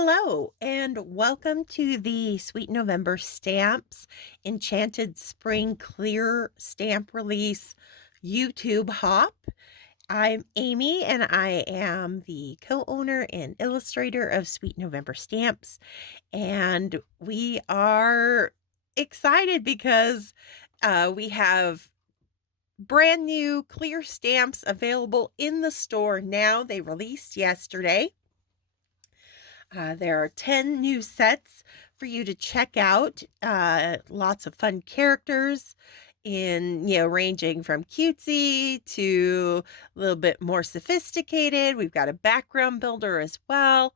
Hello, and welcome to the Sweet November Stamps Enchanted Spring Clear Stamp Release YouTube Hop. I'm Amy, and I am the co-owner and illustrator of Sweet November Stamps. And we are excited because we have brand new clear stamps available in the store now. They released yesterday. There are 10 new sets for you to check out. Lots of fun characters ranging from cutesy to a little bit more sophisticated. We've got a background builder as well.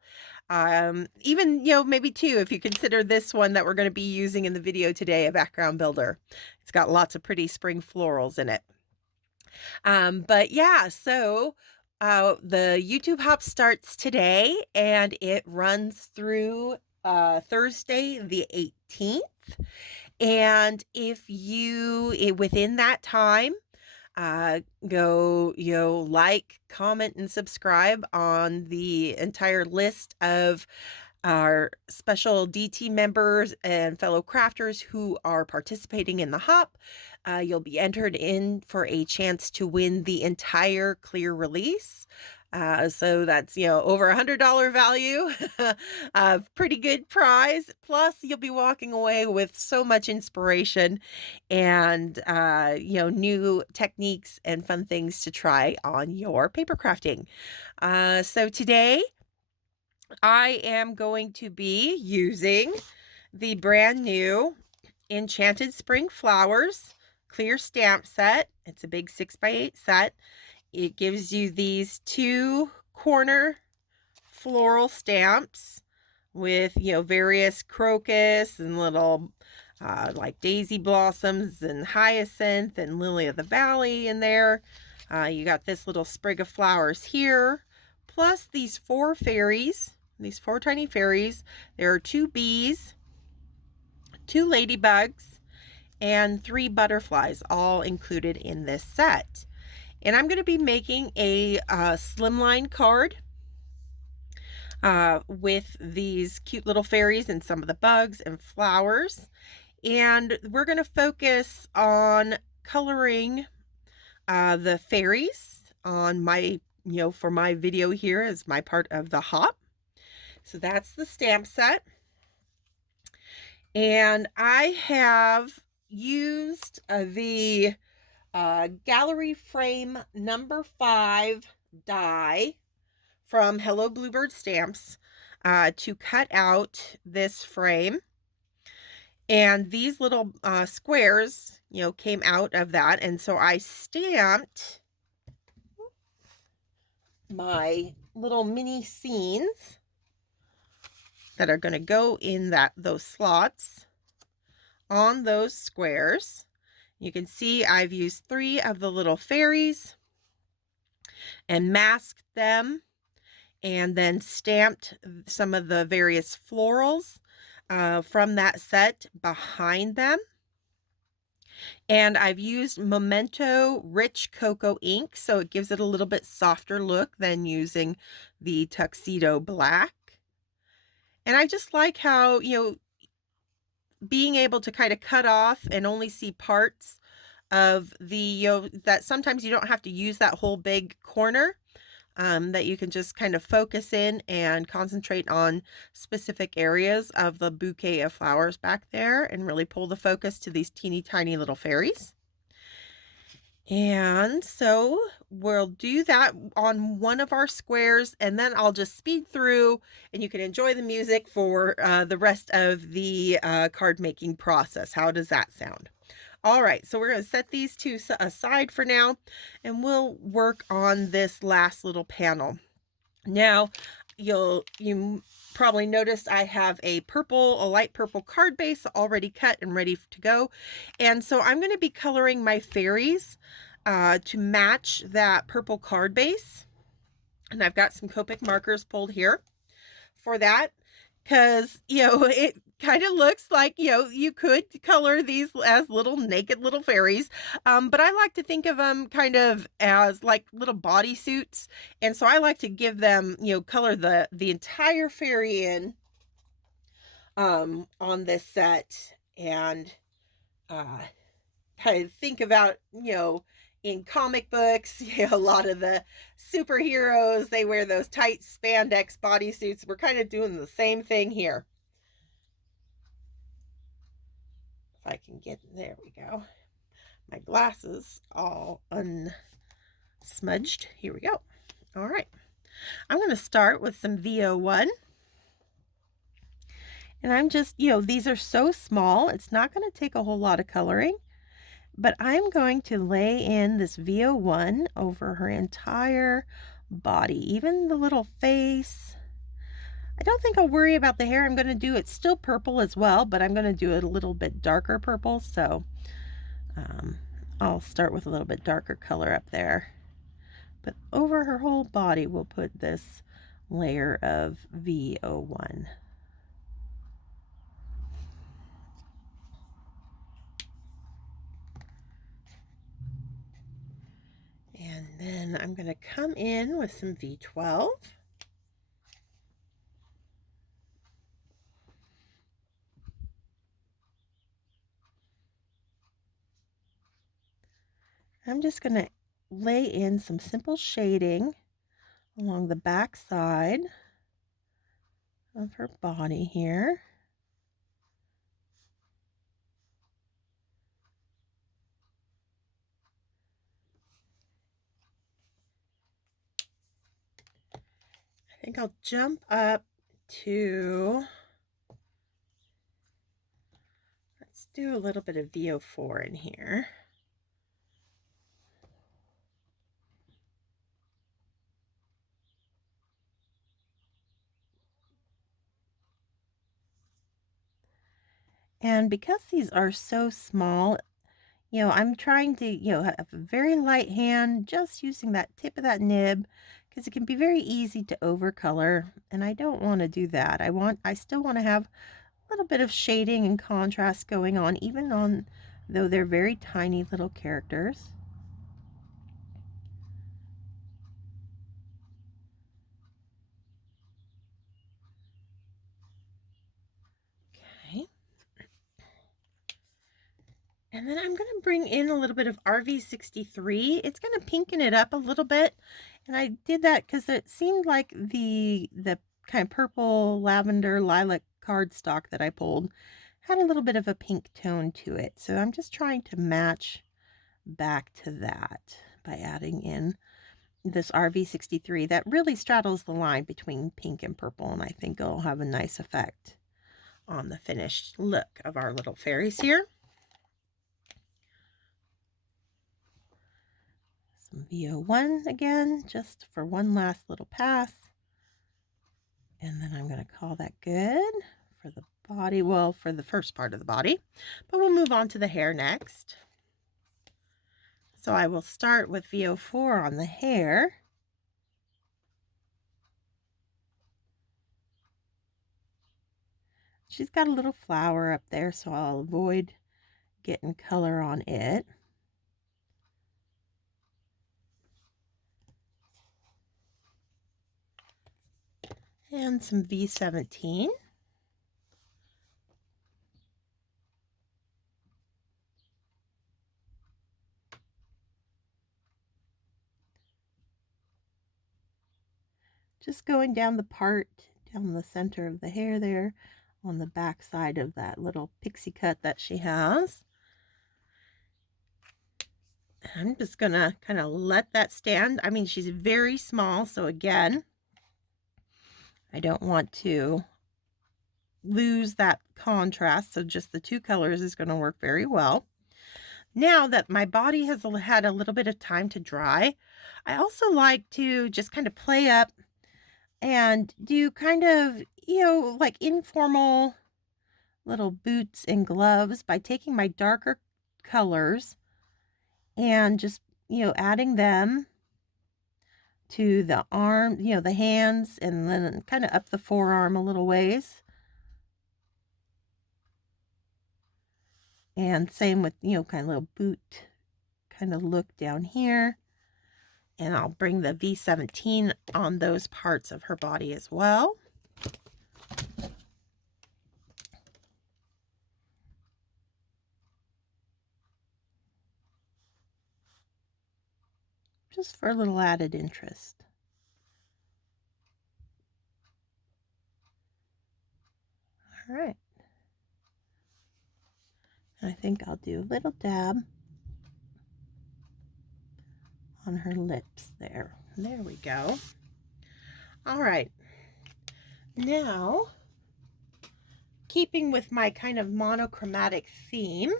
Maybe two, if you consider this one that we're going to be using in the video today, a background builder. It's got lots of pretty spring florals in it. The YouTube Hop starts today and it runs through Thursday the 18th. And if you, within that time, go, like, comment, and subscribe on the entire list of our special DT members and fellow crafters who are participating in the hop. You'll be entered in for a chance to win the entire clear release. So that's, over $100 value, a pretty good prize. Plus you'll be walking away with so much inspiration and, new techniques and fun things to try on your paper crafting. So today I am going to be using the brand new Enchanted Spring Flowers clear stamp set. It's a big 6x8 set. It gives you these two corner floral stamps with, various crocus and little like daisy blossoms and hyacinth and lily of the valley in there. You got this little sprig of flowers here, plus these four fairies. These four tiny fairies. There are 2 bees, 2 ladybugs, and 3 butterflies, all included in this set. And I'm going to be making a slimline card with these cute little fairies and some of the bugs and flowers. And we're going to focus on coloring the fairies on my, for my video here as my part of the hop. So that's the stamp set. And I have used the Gallery Frame number 5 die from Hello Bluebird Stamps to cut out this frame. And these little squares, came out of that. And so I stamped my little mini scenes that are going to go in those slots on those squares. You can see I've used 3 of the little fairies and masked them and then stamped some of the various florals from that set behind them. And I've used Momento Rich Cocoa ink, so it gives it a little bit softer look than using the Tuxedo Black. And I just like how, being able to kind of cut off and only see parts of the, that sometimes you don't have to use that whole big corner, that you can just kind of focus in and concentrate on specific areas of the bouquet of flowers back there and really pull the focus to these teeny tiny little fairies. And so we'll do that on one of our squares, and then I'll just speed through and you can enjoy the music for the rest of the card making process. How does that sound? All right, so we're going to set these two aside for now, and we'll work on this last little panel. Now, you probably noticed I have a light purple card base already cut and ready to go. And so I'm going to be coloring my fairies to match that purple card base. And I've got some Copic markers pulled here for that, because, it kind of looks like, you could color these as little naked little fairies. But I like to think of them kind of as like little bodysuits. And so I like to give them, color the entire fairy in on this set. And uh kind of think about, in comic books, a lot of the superheroes, they wear those tight spandex bodysuits. We're kind of doing the same thing here. If I can get, there we go. My glasses all unsmudged. Here we go. All right. I'm going to start with some VO1. And I'm just, these are so small, it's not going to take a whole lot of coloring. But I'm going to lay in this VO1 over her entire body, even the little face. I don't think I'll worry about the hair. I'm going to do it still purple as well, but I'm going to do it a little bit darker purple. So I'll start with a little bit darker color up there. But over her whole body, we'll put this layer of VO1. And then I'm going to come in with some V12. I'm just going to lay in some simple shading along the back side of her body here. I think I'll jump up to, let's do a little bit of VO4 in here. And because these are so small, I'm trying to, have a very light hand, just using that tip of that nib, because it can be very easy to overcolor, and I don't want to do that. I still want to have a little bit of shading and contrast going on, even on, though they're very tiny little characters. And then I'm going to bring in a little bit of RV63. It's going to pinken it up a little bit. And I did that because it seemed like the kind of purple, lavender, lilac cardstock that I pulled had a little bit of a pink tone to it. So I'm just trying to match back to that by adding in this RV63 that really straddles the line between pink and purple. And I think it'll have a nice effect on the finished look of our little fairies here. VO1 again, just for one last little pass. And then I'm going to call that good for the body, well, for the first part of the body. But we'll move on to the hair next. So I will start with VO4 on the hair. She's got a little flower up there, so I'll avoid getting color on it. And some V17. Just going down the part, down the center of the hair there, on the back side of that little pixie cut that she has. I'm just gonna kind of let that stand. I mean, she's very small, so again, I don't want to lose that contrast, so just the two colors is going to work very well. Now that my body has had a little bit of time to dry, I also like to just kind of play up and do kind of, like informal little boots and gloves by taking my darker colors and just, adding them to the arm, the hands, and then kind of up the forearm a little ways. And same with, you know, kind of little boot kind of look down here. And I'll bring the V17 on those parts of her body as well. Just for a little added interest. All right. I think I'll do a little dab on her lips there. There we go. All right. Now, keeping with my kind of monochromatic theme,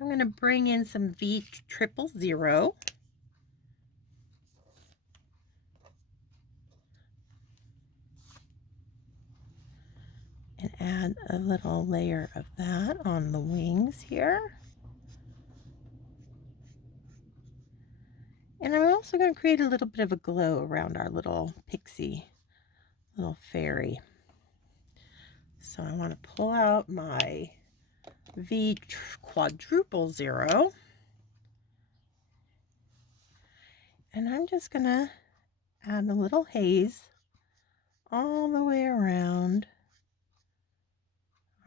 I'm going to bring in some V000. And add a little layer of that on the wings here. And I'm also going to create a little bit of a glow around our little pixie, little fairy. So I want to pull out my V000. And I'm just going to add a little haze all the way around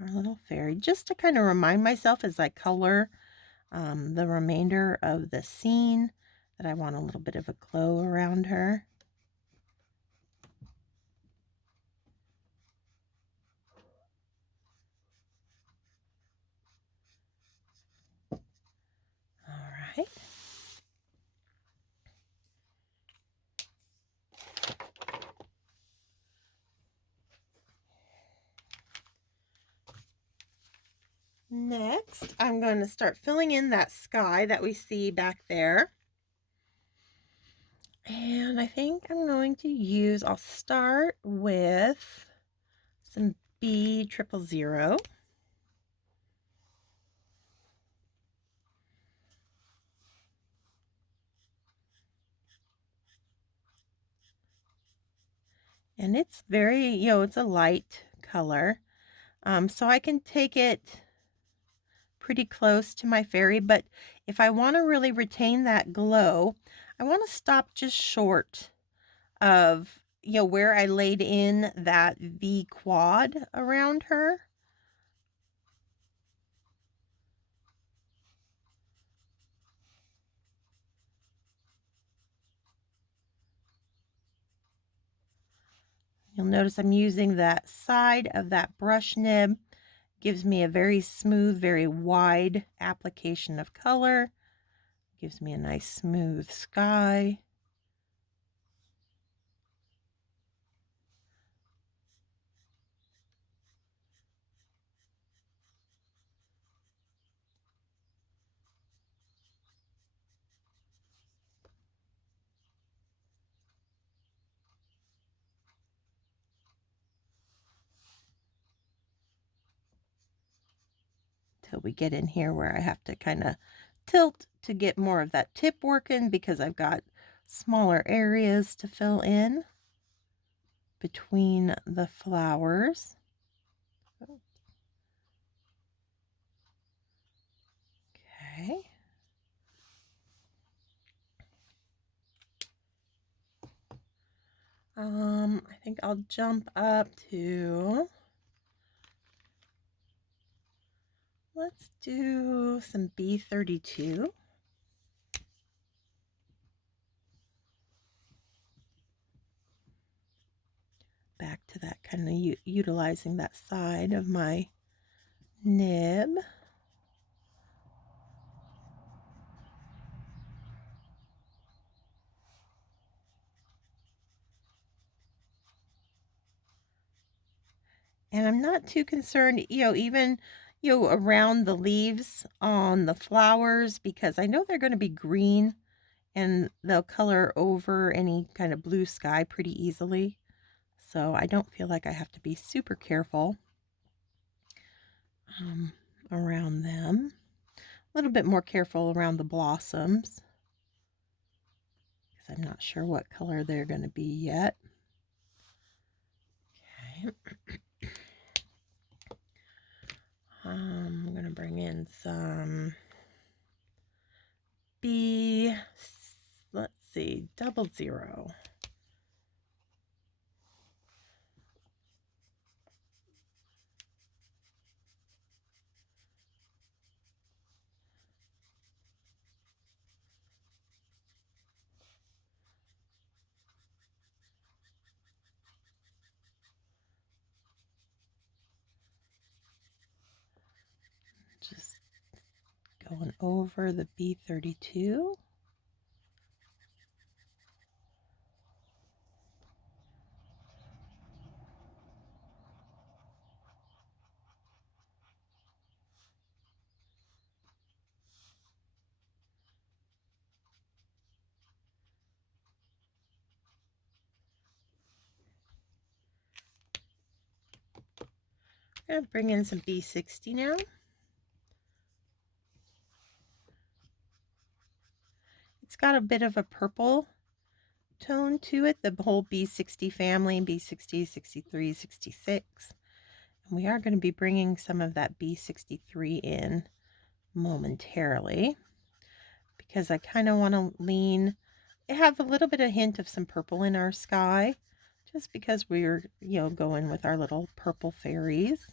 our little fairy, just to kind of remind myself as I color the remainder of the scene that I want a little bit of a glow around her. All right. Next, I'm going to start filling in that sky that we see back there. And I think I'm going to use, I'll start with some B000. And it's very, you know, it's a light color. So I can take it pretty close to my fairy, but if I want to really retain that glow, I want to stop just short of, you know, where I laid in that V quad around her. You'll notice I'm using that side of that brush nib. Gives me a very smooth, very wide application of color. Gives me a nice smooth sky. Till we get in here where I have to kind of tilt to get more of that tip working, because I've got smaller areas to fill in between the flowers. Okay. I think I'll jump up to, let's do some B32. Back to that kind of utilizing that side of my nib. And I'm not too concerned, you know, even, you know, around the leaves on the flowers, because I know they're going to be green and they'll color over any kind of blue sky pretty easily. So I don't feel like I have to be super careful around them. A little bit more careful around the blossoms, because I'm not sure what color they're going to be yet. Okay. I'm going to bring in some B, let's see, 00. Just going over the B32. I'm going to bring in some B60 now. It's got a bit of a purple tone to it, the whole B60 family, B60, 63, 66. And we are going to be bringing some of that B63 in momentarily because I kind of want to have a little bit of hint of some purple in our sky just because we're, going with our little purple fairies.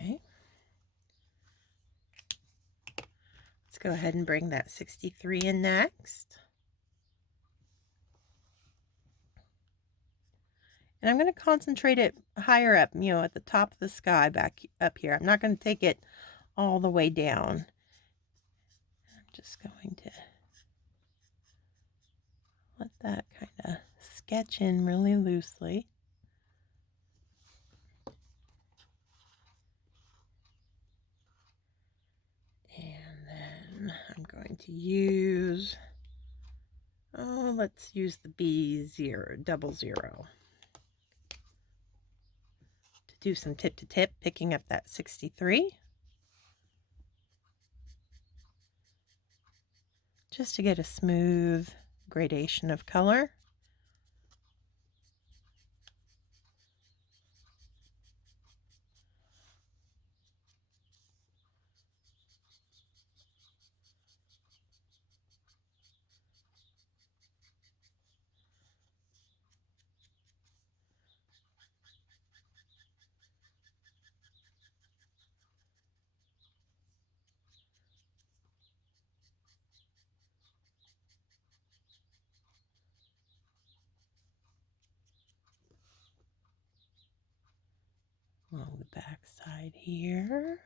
Okay. Let's go ahead and bring that 63 in next. And I'm going to concentrate it higher up, at the top of the sky back up here. I'm not going to take it all the way down. I'm just going to let that kind of sketch in really loosely. And then I'm going to use, let's use the B00 to do some tip to tip, picking up that 63. Just to get a smooth gradation of color. Along the back side here.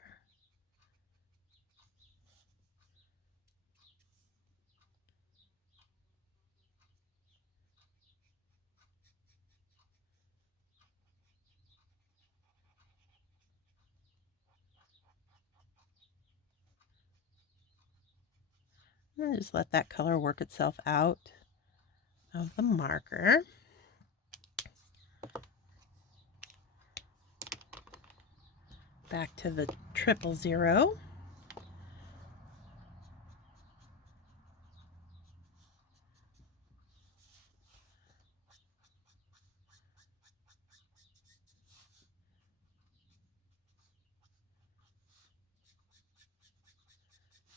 And just let that color work itself out of the marker. Back to the 000.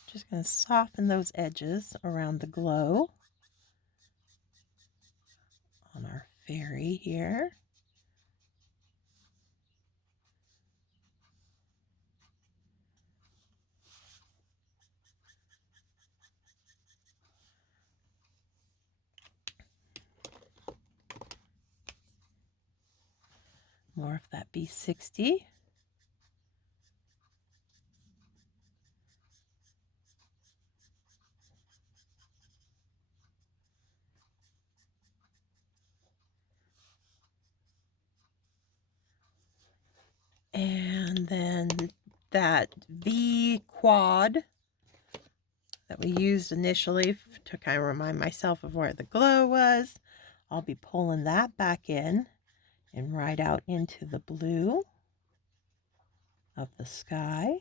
Just going to soften those edges around the glow on our fairy here. More of that B60. And then that V quad that we used initially to kind of remind myself of where the glow was. I'll be pulling that back in and right out into the blue of the sky.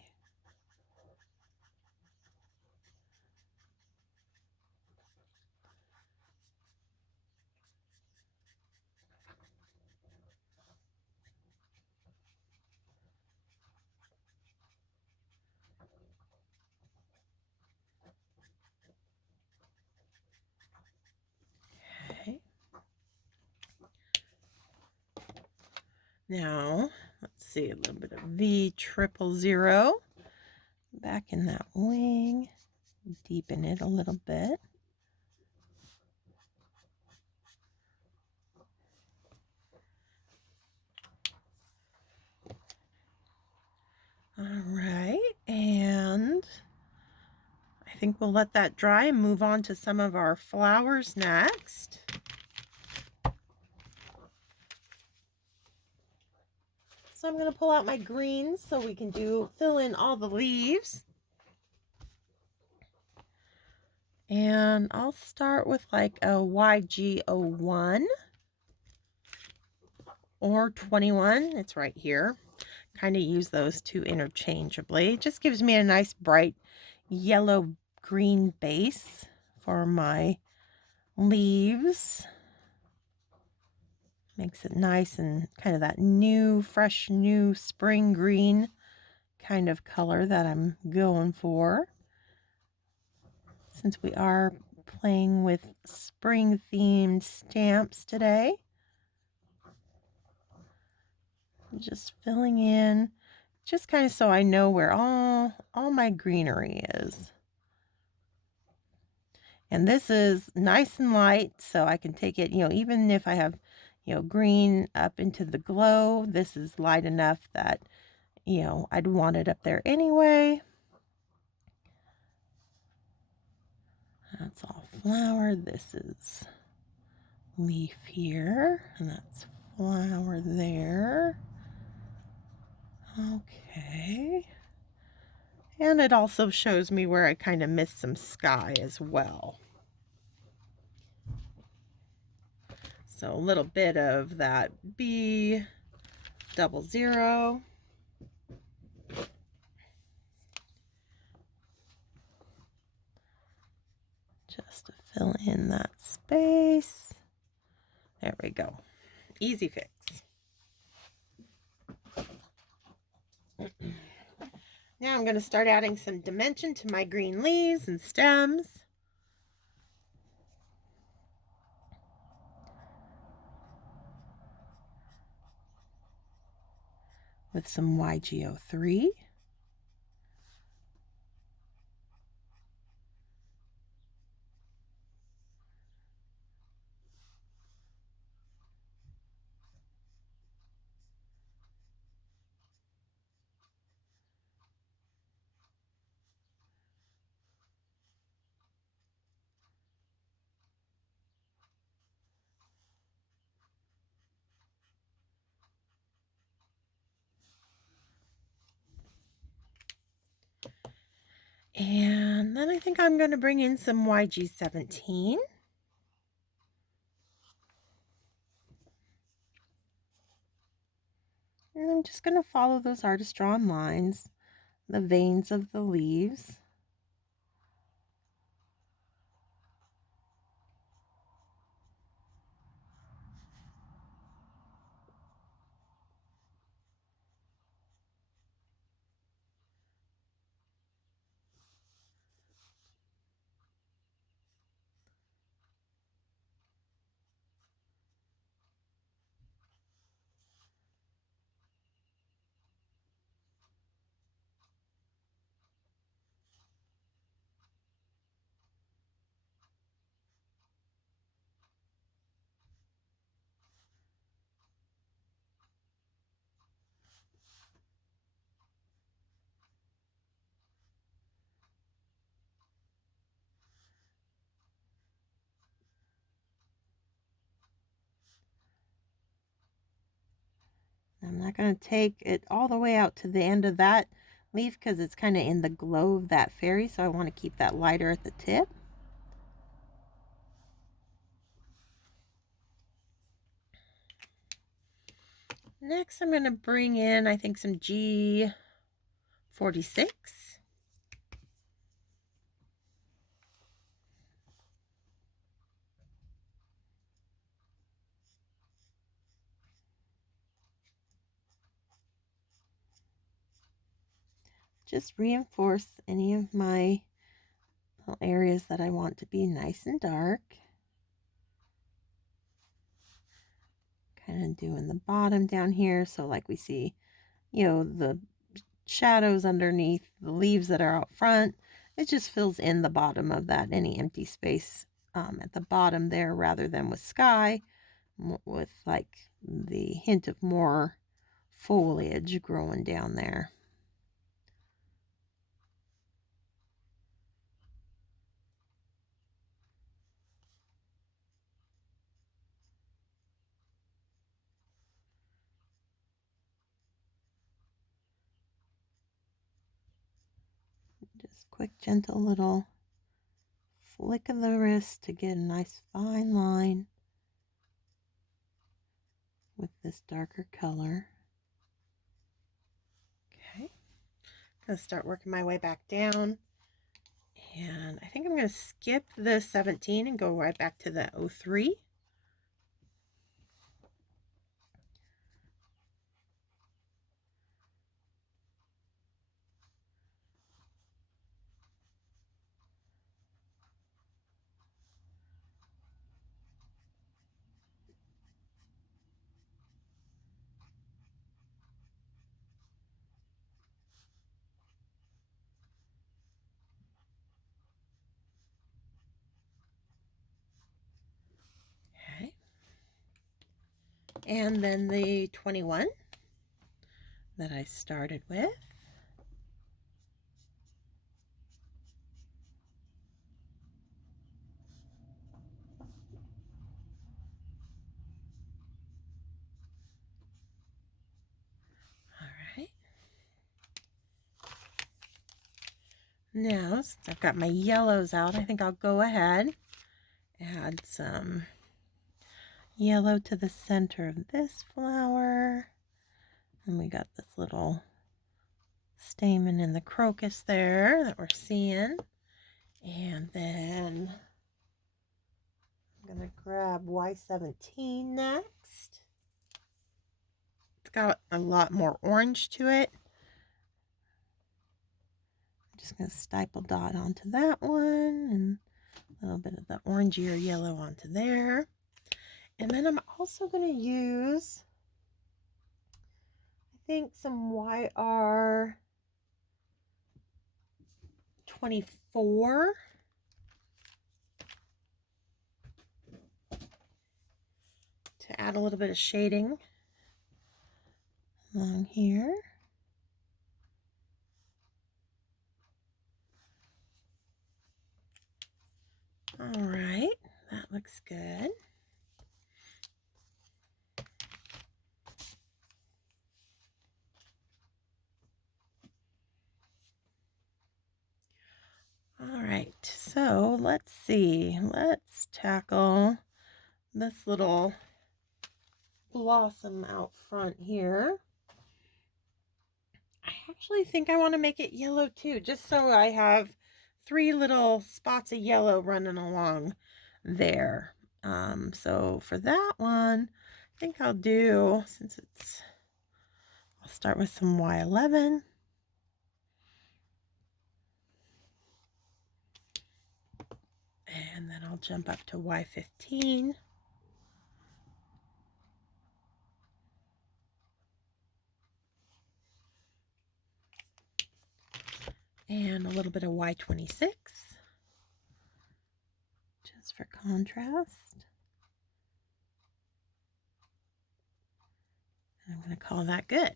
Okay. Now, let's see, a little bit of V000 back in that wing, deepen it a little bit. All right, and I think we'll let that dry and move on to some of our flowers next. So I'm going to pull out my greens so we can fill in all the leaves. And I'll start with like a YG01 or 21. It's right here. Kind of use those two interchangeably. It just gives me a nice bright yellow-green base for my leaves. Makes it nice and kind of that new, fresh, new spring green kind of color that I'm going for. Since we are playing with spring-themed stamps today. Just filling in, just kind of so I know where all my greenery is. And this is nice and light, so I can take it, even if I have, green up into the glow, this is light enough that, I'd want it up there anyway. That's all flower. This is leaf here, and that's flower there. Okay. And it also shows me where I kind of missed some sky as well. So a little bit of that B00. Just to fill in that space. There we go. Easy fix. Now I'm going to start adding some dimension to my green leaves and stems. With some YG03. And then I think I'm going to bring in some YG17. And I'm just going to follow those artist drawn lines, the veins of the leaves. I'm not going to take it all the way out to the end of that leaf because it's kind of in the glow of that fairy, so I want to keep that lighter at the tip. Next, I'm going to bring in, I think, some G46. Just reinforce any of my little areas that I want to be nice and dark. Kind of doing the bottom down here, so like we see, you know, the shadows underneath the leaves that are out front. It just fills in the bottom of that, any empty space at the bottom there, rather than with sky, with like the hint of more foliage growing down there. Just quick, gentle little flick of the wrist to get a nice fine line with this darker color. Okay, I'm going to start working my way back down. And I think I'm going to skip the 17 and go right back to the 03. Okay. And then the 21 that I started with. All right. Now, since I've got my yellows out, I think I'll go ahead, add some yellow to the center of this flower. And we got this little stamen in the crocus there that we're seeing. And then I'm going to grab Y17 next. It's got a lot more orange to it. I'm just going to stipple dot onto that one and a little bit of the orangier yellow onto there. And then I'm also going to use, I think, some YR24 to add a little bit of shading along here. All right, that looks good. All right, so let's see. Let's tackle this little blossom out front here. I actually think I want to make it yellow too, just so I have 3 little spots of yellow running along there. So for that one, I think I'll do, I'll start with some Y11. And then I'll jump up to Y15. And a little bit of Y26. Just for contrast. And I'm going to call that good.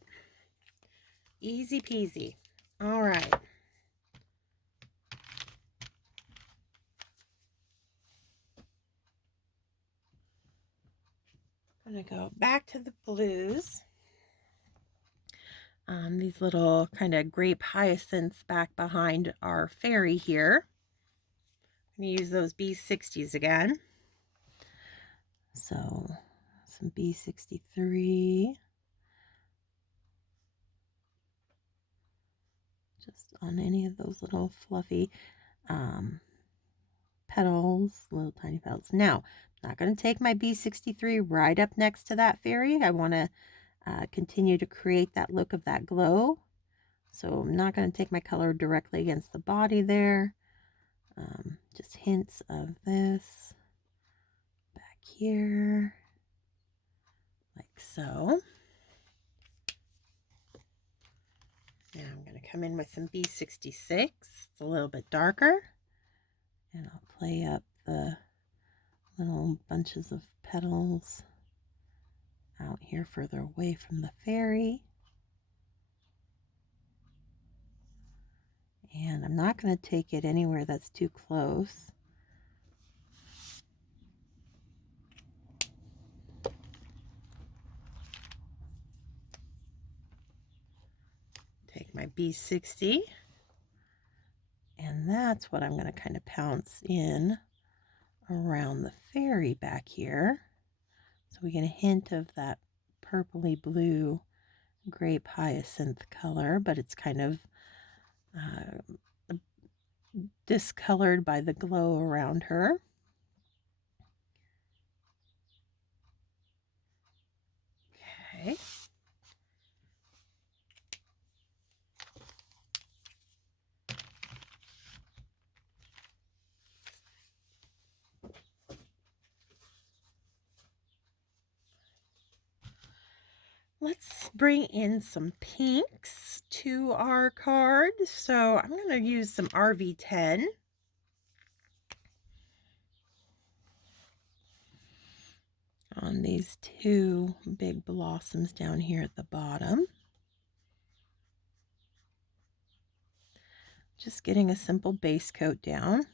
Easy peasy. All right. I'm going to go back to the blues. these little kind of grape hyacinths back behind our fairy here. I'm going to use those B60s again. So some B63. Just on any of those little fluffy petals, little tiny petals. Now, I'm not going to take my B63 right up next to that fairy. I want to continue to create that look of that glow. So I'm not going to take my color directly against the body there. Just hints of this back here, like so. Now I'm going to come in with some B66. It's a little bit darker. And I'll play up the little bunches of petals out here further away from the fairy. And I'm not going to take it anywhere that's too close. Take my B60, and that's what I'm going to kind of pounce in around the fairy back here. So we get a hint of that purpley blue grape hyacinth color, but it's kind of discolored by the glow around her. Okay. Let's bring in some pinks to our card. So I'm going to use some RV10. On these two big blossoms down here at the bottom. Just getting a simple base coat down.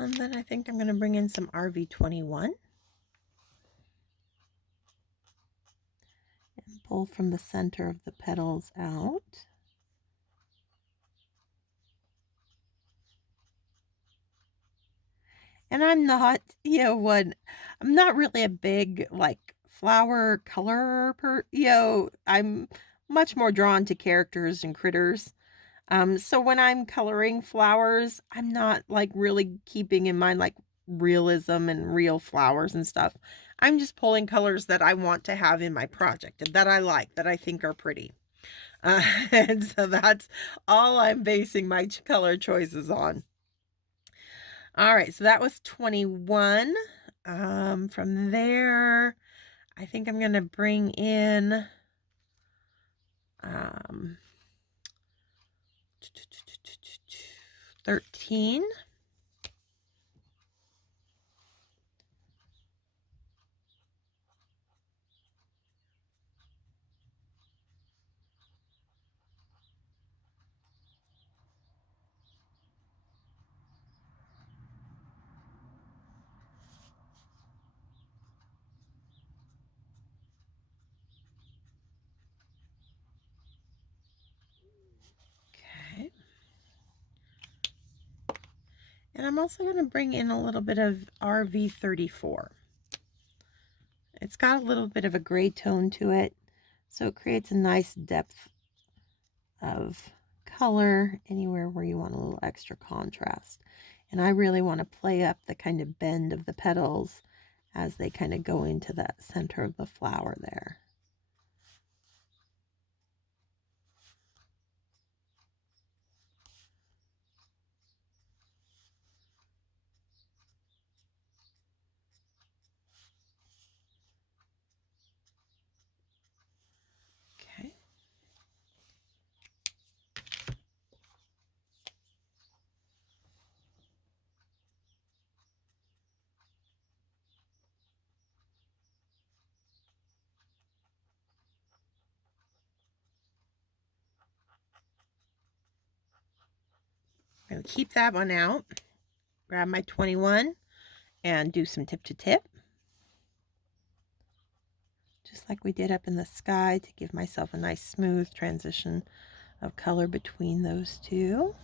And then I think I'm going to bring in some RV21. And pull from the center of the petals out. And I'm not, I'm not really a big, like, flower color I'm much more drawn to characters and critters. So when I'm coloring flowers, I'm not like really keeping in mind like realism and real flowers and stuff. I'm just pulling colors that I want to have in my project, that I like, that I think are pretty. And so that's all I'm basing my color choices on. All right, so that was 21. From there, I think I'm going to bring in 13. Okay. And I'm also going to bring in a little bit of RV34. It's got a little bit of a gray tone to it, so it creates a nice depth of color anywhere where you want a little extra contrast. And I really want to play up the kind of bend of the petals as they kind of go into that center of the flower there. Okay. I'm going to keep that one out. Grab my 21 and do some tip to tip. Just like we did up in the sky to give myself a nice smooth transition of color between those two.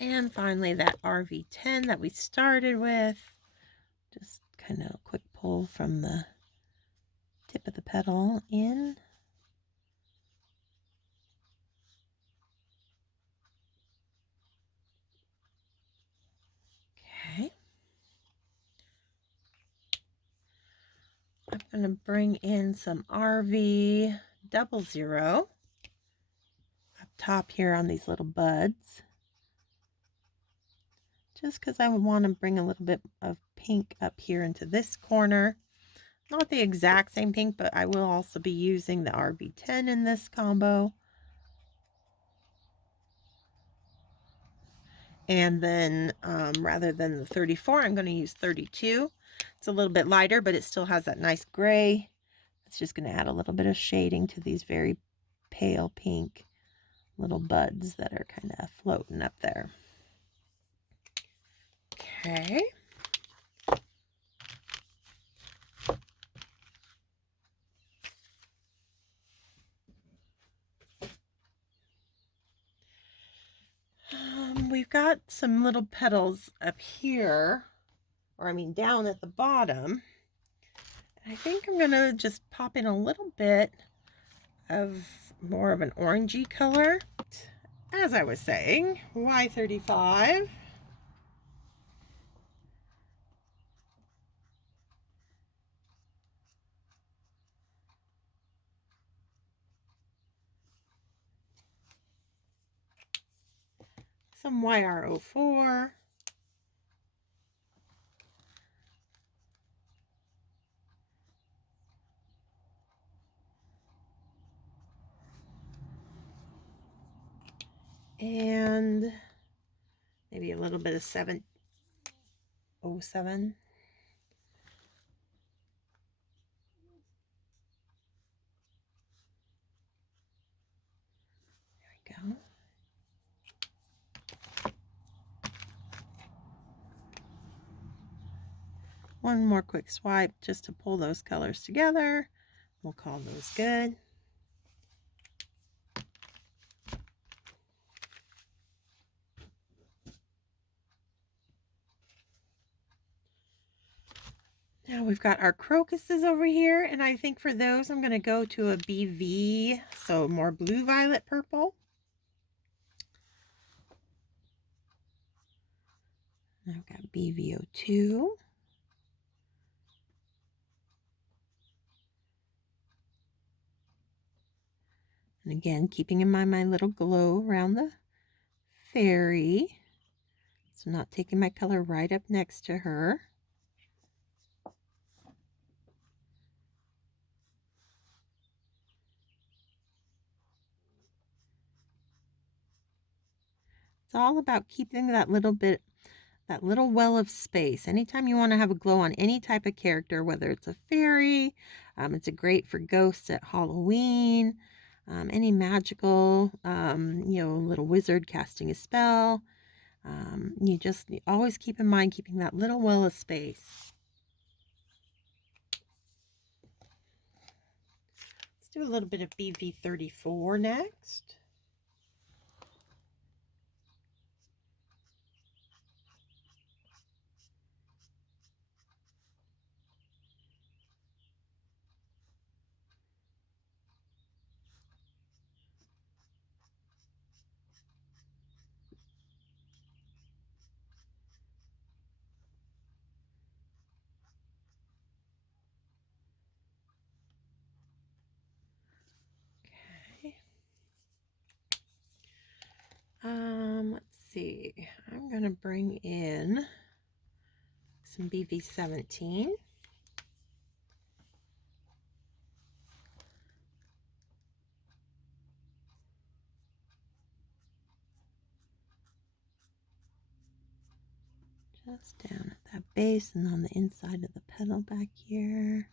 And finally, that RV10 that we started with. Just kind of a quick pull from the tip of the petal in. Okay. I'm going to bring in some RV 00 up top here on these little buds. Just because I would want to bring a little bit of pink up here into this corner. Not the exact same pink, but I will also be using the RV10 in this combo. And then rather than the 34, I'm going to use 32. It's a little bit lighter, but it still has that nice gray. It's just going to add a little bit of shading to these very pale pink little buds that are kind of floating up there. Okay. We've got some little petals up here, or I mean down at the bottom. I think I'm going to just pop in a little bit of more of an orangey color. As I was saying, why 35? Some YR04. And maybe a little bit of 707. There we go. One more quick swipe just to pull those colors together. We'll call those good. Now we've got our crocuses over here, and I think for those I'm going to go to a BV, so more blue violet purple. I've got BV02. And again, keeping in mind my little glow around the fairy. So I'm not taking my color right up next to her. It's all about keeping that little well of space. Anytime you want to have a glow on any type of character, whether it's a fairy, it's a great for ghosts at Halloween, any magical, little wizard casting a spell. You just always keep in mind keeping that little well of space. Let's do a little bit of BV34 next. I'm going to bring in some BV17. Just down at that base and on the inside of the petal back here.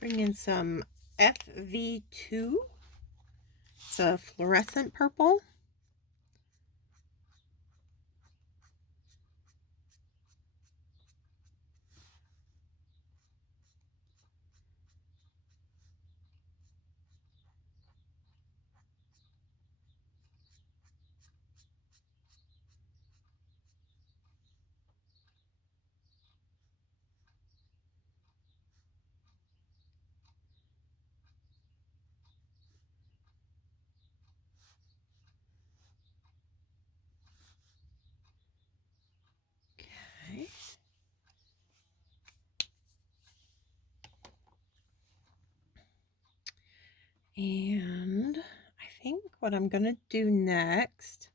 Bring in some FV2. It's a fluorescent purple. Okay. And I think what I'm going to do next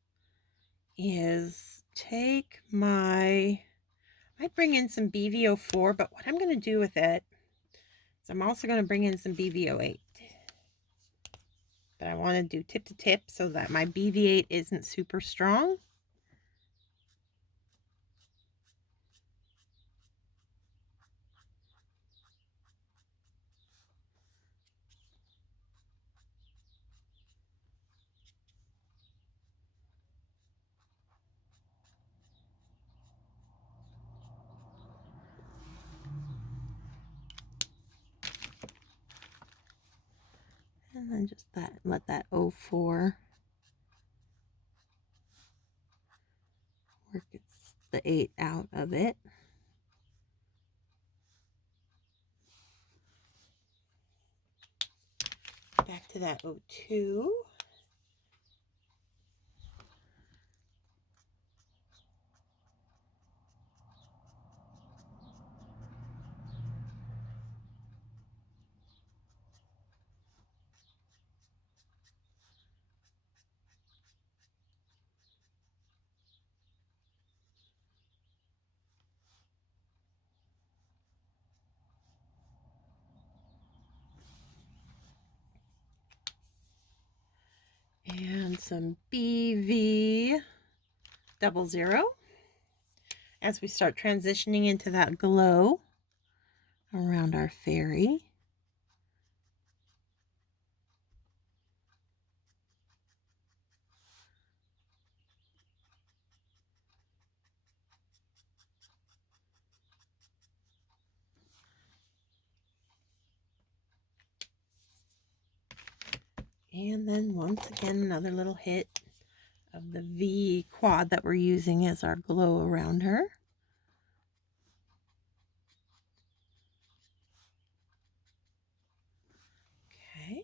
is take my, I bring in some BV04, but what I'm going to do with it is I'm also going to bring in some BV08. But I want to do tip to tip so that my BV8 isn't super strong. And then just let that 04 work the 8 out of it. Back to that 02. And some BV00 as we start transitioning into that glow around our fairy. And then once again, another little hit of the V quad that we're using as our glow around her. Okay.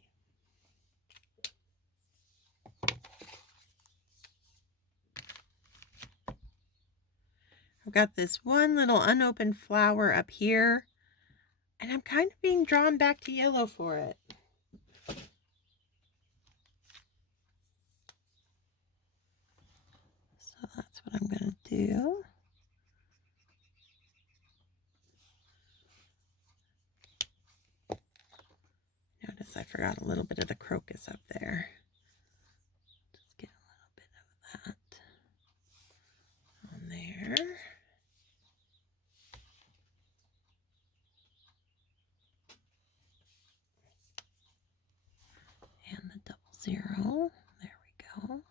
I've got this one little unopened flower up here, and I'm kind of being drawn back to yellow for it. So that's what I'm going to do. Notice I forgot a little bit of the crocus up there. Just get a little bit of that on there. And the 00. There we go.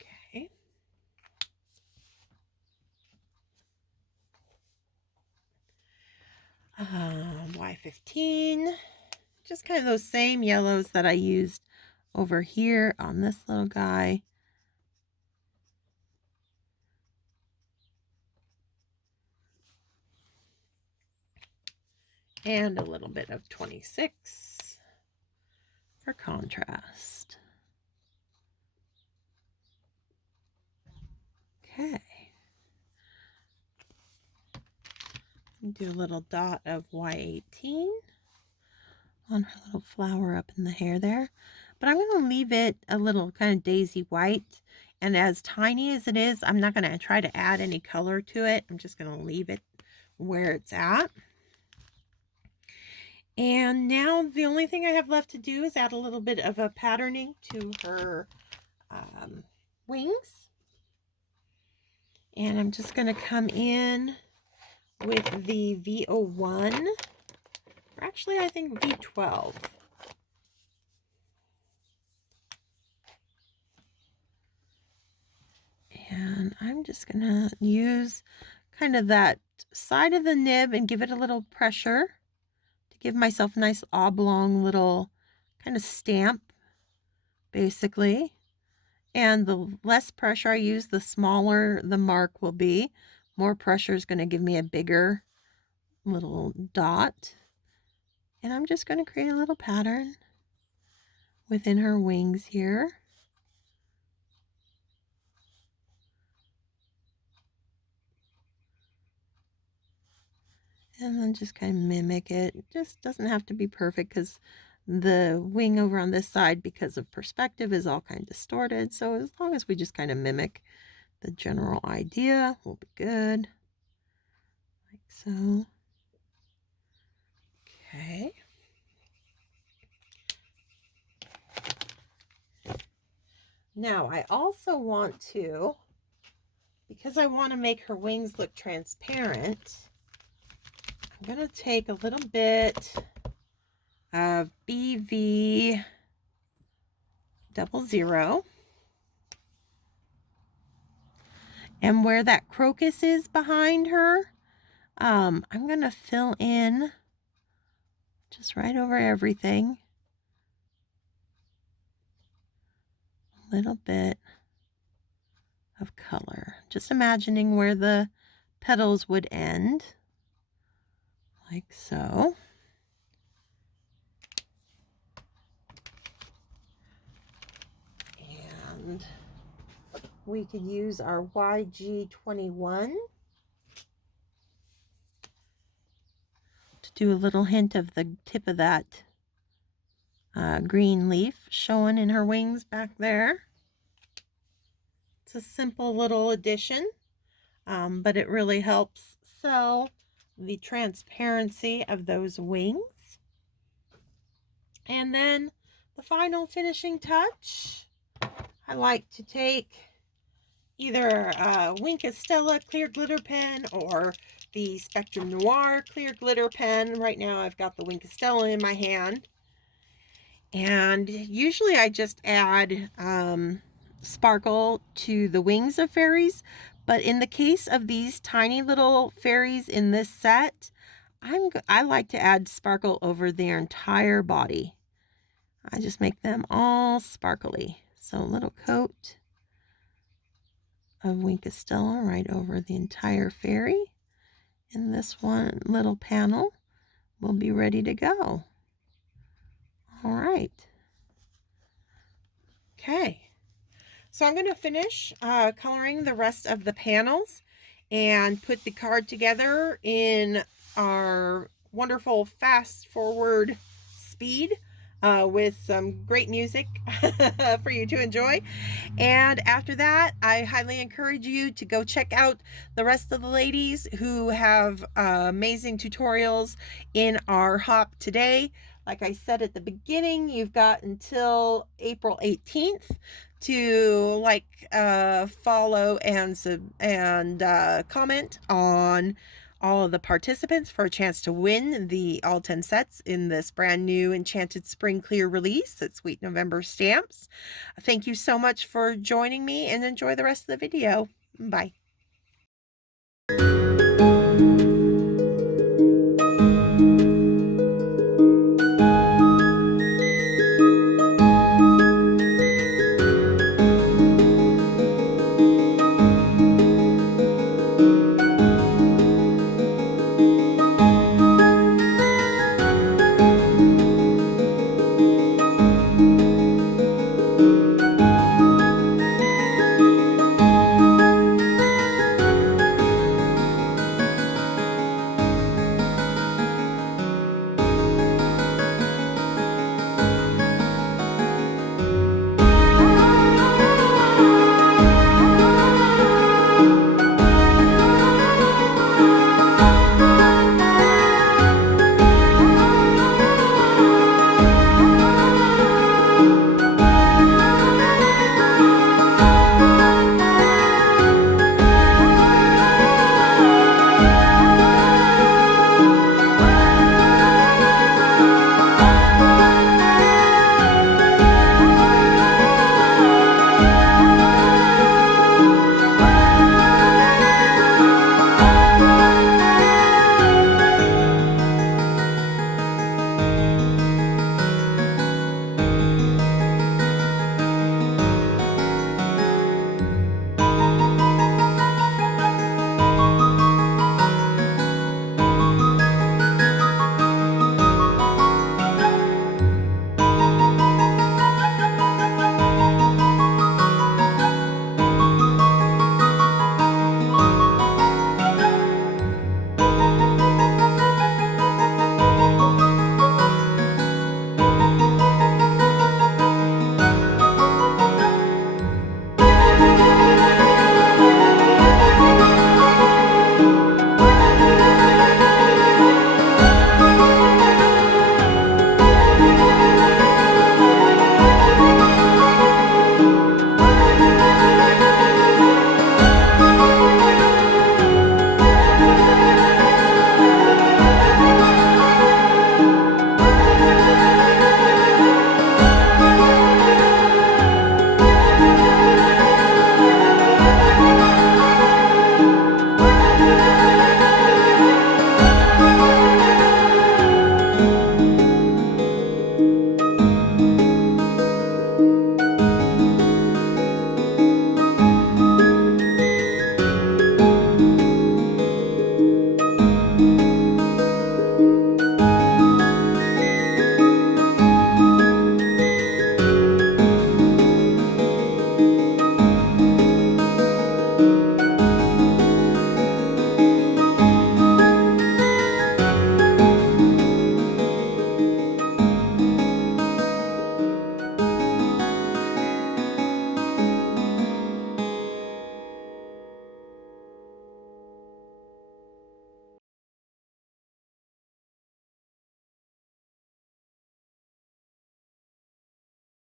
Okay. Y15. Just kind of those same yellows that I used over here on this little guy. And a little bit of 26 for contrast. Okay. Do a little dot of Y18 on her little flower up in the hair there. But I'm going to leave it a little kind of daisy white. And as tiny as it is, I'm not going to try to add any color to it. I'm just going to leave it where it's at. And now the only thing I have left to do is add a little bit of a patterning to her wings. And I'm just going to come in with the V01, or actually I think V12. And I'm just going to use kind of that side of the nib and give it a little pressure to give myself a nice oblong little kind of stamp, basically. And the less pressure I use, the smaller the mark will be. More pressure is going to give me a bigger little dot. And I'm just going to create a little pattern within her wings here. And then just kind of mimic it. It just doesn't have to be perfect because the wing over on this side, because of perspective, is all kind of distorted. So as long as we just kind of mimic the general idea, we'll be good. Like so. Okay. Now I also want to, because I want to make her wings look transparent, I'm going to take a little bit of BV00, and where that crocus is behind her, I'm going to fill in just right over everything a little bit of color, just imagining where the petals would end, like so. And we could use our YG21 to do a little hint of the tip of that green leaf showing in her wings back there. It's a simple little addition, but it really helps sell the transparency of those wings. And then the final finishing touch, I like to take either Wink of Stella clear glitter pen or the Spectrum Noir clear glitter pen. Right now I've got the Wink of Stella in my hand. And usually I just add sparkle to the wings of fairies. But in the case of these tiny little fairies in this set, I like to add sparkle over their entire body. I just make them all sparkly. So a little coat of Wink of Stella right over the entire fairy. And this one little panel will be ready to go. All right. Okay. So I'm going to finish coloring the rest of the panels and put the card together in our wonderful fast forward speed with some great music for you to enjoy. And after that, I highly encourage you to go check out the rest of the ladies who have amazing tutorials in our hop today. Like I said at the beginning, you've got until April 18th to follow and comment on all of the participants for a chance to win the all 10 sets in this brand new Enchanted Spring Clear release at Sweet November Stamps. Thank you so much for joining me, and enjoy the rest of the video. Bye.